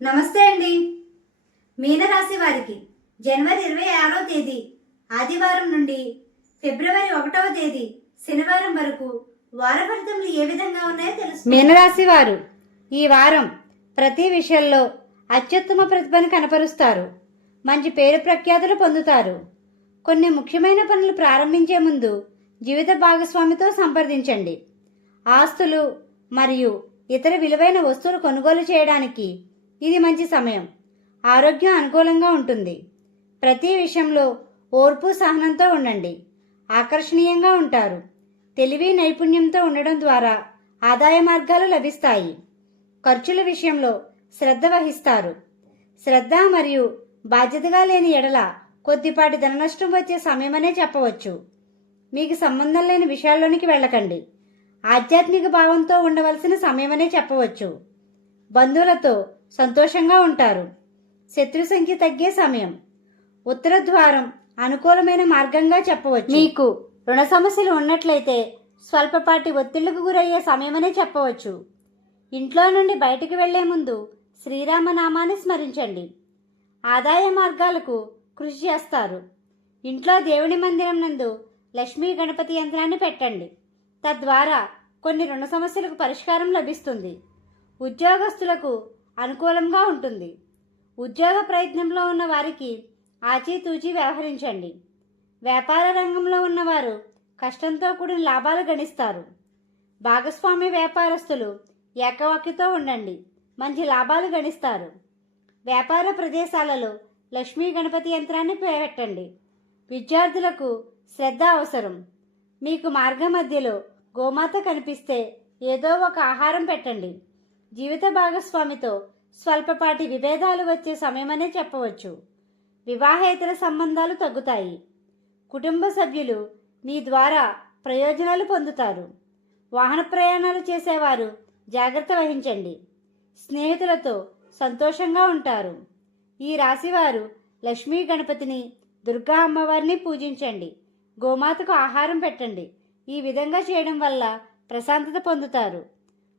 నమస్తే అండి. మీనరాశి వారికి జనవరి ఇరవై ఆరో తేదీ ఆదివారం నుండి ఫిబ్రవరి ఒకటవ తేదీ శనివారం వరకు వార ఫలితములు ఏ విధంగా ఉన్నాయో తెలుసు మీనరాశి వారు ఈ వారం ప్రతి విషయంలో అత్యుత్తమ ప్రతిభను కనపరుస్తారు. మంచి పేరు ప్రఖ్యాతులు పొందుతారు. కొన్ని ముఖ్యమైన పనులు ప్రారంభించే ముందు జీవిత భాగస్వామితో సంప్రదించండి. ఆస్తులు మరియు ఇతర విలువైన వస్తువులు కొనుగోలు చేయడానికి ఇది మంచి సమయం. ఆరోగ్యం అనుకూలంగా ఉంటుంది. ప్రతి విషయంలో ఓర్పు సహనంతో ఉండండి. ఆకర్షణీయంగా ఉంటారు. తెలివి నైపుణ్యంతో ఉండడం ద్వారా ఆదాయ మార్గాలు లభిస్తాయి. ఖర్చుల విషయంలో శ్రద్ధ వహిస్తారు. శ్రద్ధ మరియు బాధ్యతగా లేని ఎడల కొద్దిపాటి ధన నష్టం వచ్చే సమయమనే చెప్పవచ్చు. మీకు సంబంధం లేని విషయాల్లోనికి వెళ్ళకండి. ఆధ్యాత్మిక భావంతో ఉండవలసిన సమయమనే చెప్పవచ్చు. బంధువులతో సంతోషంగా ఉంటారు. శత్రు సంఖ్య తగ్గే సమయం. ఉత్తర ద్వారం అనుకూలమైన మార్గంగా చెప్పవచ్చు. మీకు రుణ సమస్యలు ఉన్నట్లయితే స్వల్పపాటి ఒత్తిళ్ళకు గురయ్యే సమయమనే చెప్పవచ్చు. ఇంట్లో నుండి బయటికి వెళ్ళే ముందు శ్రీరామనామాన్ని స్మరించండి. ఆదాయ మార్గాలకు కృషి చేస్తారు. ఇంట్లో దేవుని మందిరం నందు లక్ష్మీ గణపతి యంత్రాన్ని పెట్టండి. తద్వారా కొన్ని రుణ సమస్యలకు పరిష్కారం లభిస్తుంది. ఉద్యోగస్తులకు అనుకూలంగా ఉంటుంది. ఉద్యోగ ప్రయత్నంలో ఉన్న వారికి ఆచితూచి వ్యవహరించండి. వ్యాపార రంగంలో ఉన్నవారు కష్టంతో కూడిన లాభాలు గణిస్తారు. భాగస్వామి వ్యాపారస్తులు ఏకవాక్యతో ఉండండి. మంచి లాభాలు గణిస్తారు. వ్యాపార ప్రదేశాలలో లక్ష్మీ గణపతి యంత్రాన్ని పెట్టండి. విద్యార్థులకు శ్రద్ధ అవసరం. మీకు మార్గ మధ్యలో గోమాత కనిపిస్తే ఏదో ఒక ఆహారం పెట్టండి. జీవిత భాగస్వామితో స్వల్పపాటి విభేదాలు వచ్చే సమయమనే చెప్పవచ్చు. వివాహేతర సంబంధాలు తగ్గుతాయి. కుటుంబ సభ్యులు మీ ద్వారా ప్రయోజనాలు పొందుతారు. వాహన ప్రయాణాలు చేసేవారు జాగ్రత్త వహించండి. స్నేహితులతో సంతోషంగా ఉంటారు. ఈ రాశివారు లక్ష్మీ గణపతిని దుర్గా అమ్మవారిని పూజించండి. గోమాతకు ఆహారం పెట్టండి. ఈ విధంగా చేయడం వల్ల ప్రశాంతత పొందుతారు.